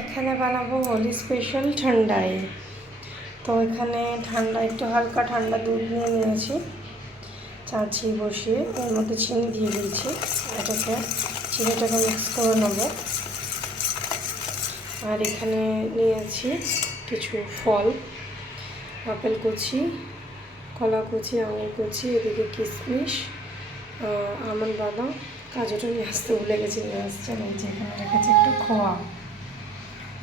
এখানে বানাবো হোলি স্পেশাল ঠান্ডাই। তো এখানে ঠান্ডা একটু হালকা ঠান্ডা দুধ নিয়ে নিয়েছি, চাঁচি বসিয়ে এর মধ্যে চিনি দিয়ে দিয়েছি। চিনিটাকে মিক্স করে নেব। আর এখানে নিয়েছি কিছু ফল, আপেল কুচি, কলা কুচি, আঙুর কুচি, এদিকে কিশমিশ, আমন্ড বাদাম, কাজুটা নিয়ে আসতে ভুলে গেছি, নিয়ে আসছে না। যেখানে রেখেছি একটু খোয়া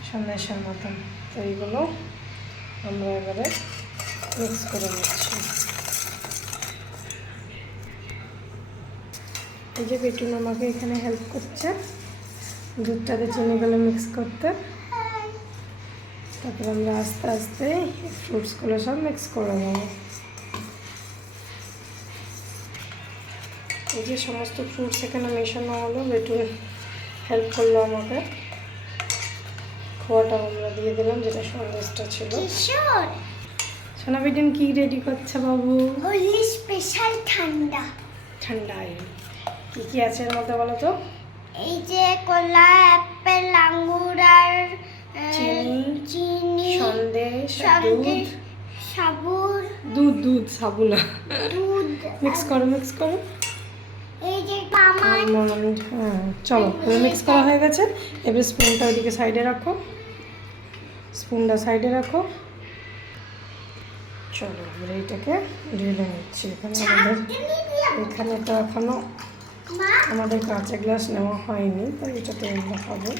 সন্দেশের মতন। তো এইগুলো আমরা এবারে মিক্স করে নিচ্ছি। এই যে বেটুন আমাকে এখানে হেল্প করছে দুধটাতে চিনিগুলো মিক্স করতে। তারপর আমরা আস্তে আস্তে ফ্রুটসগুলো সব মিক্স করে নেব। এই যে সমস্ত ফ্রুটস এখানে মেশানো হলো, বেটুন হেল্প করলো আমাকে। খোয়াটা আমরা দিয়ে দিলাম, যেটা সন্দেশটা ছিল। সোনা বেটুন কি রেডি করছে বাবু? হোলি স্পেশাল ঠান্ডা। ঠান্ডায় কি কি আছে এর মধ্যে বলো তো? এই যে কলা, অ্যাপেল, আঙ্গুর আর চিনি, সন্দেশ, দুধ সাবু না, দুধ মিক্স করো। এই যে আমন্ড। হ্যাঁ চলো, মিক্স করা হয়ে গেছে। এবার স্পুনটা ওইদিকে সাইডে রাখো, চলো আমরা এইটাকে ঢেলে নিচ্ছি। এখানে তো এখনো আমাদের কাঁচা গ্লাস নেওয়া হয়নি, তাই এটাতে আমরা খাবো।